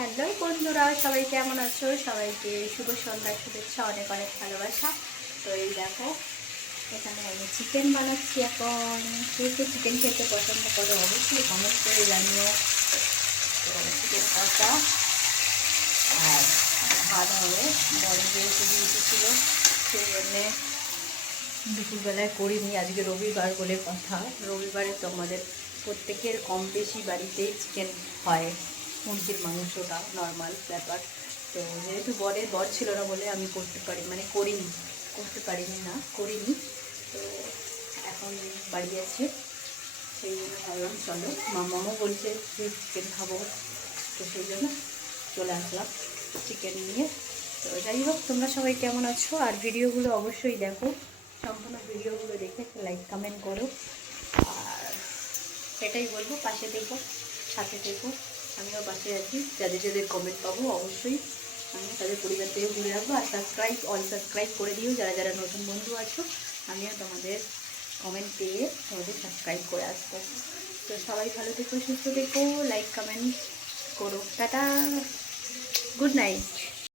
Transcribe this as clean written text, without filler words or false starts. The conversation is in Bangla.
হ্যালো বন্ধুরা, সবাই কেমন আছো? সবাইকে শুভ সন্ধ্যার শুভেচ্ছা, অনেক অনেক ভালোবাসা। তো এই দেখো, এখানে আমি চিকেন বানাচ্ছি এখন। কে কে চিকেন খেতে পছন্দ করো অবশ্যই কমেন্ট করে জানিও। তো চিকেন কষা আর ভাত হবে। বড় যেহেতু ডিউটি ছিল, সেই জন্যে দুপুরবেলায় করিনি। আজকে রবিবার বলে কথা। রবিবারে তো আমাদের প্রত্যেকের কম বেশি বাড়িতেই চিকেন হয়, মুরগির মাংসটা নর্মাল ব্যাপার। তো যেহেতু বর ছিল না বলে আমি করতে পারিনি না, করিনি। তো এখন বাড়ি আছে, সেই জন্য ভাবলাম চলো, মামাও বলছে যে চিকেন খাবো, তো সেই জন্য চলে আসলাম চিকেন নিয়ে। তো যাই হোক, তোমরা সবাই কেমন আছো? আর ভিডিওগুলো অবশ্যই দেখো, সম্পূর্ণ ভিডিওগুলো দেখে লাইক কমেন্ট করো। আর সেটাই বলবো, পাশে থেকো, সাথে থেকো। আমিও পাশে আছি, যাদের যাদের কমেন্ট পাবো অবশ্যই আমি তাদের পরিবার থেকে ঘুরে রাখবো। আর সাবস্ক্রাইব করে দিও যারা যারা নতুন বন্ধু আছো। আমিও তোমাদের কমেন্ট পেয়ে তোমাদের সাবস্ক্রাইব করে আসবো। তো সবাই ভালো থেকো, সুস্থ থেকো, লাইক কমেন্ট করো। Tata, good night.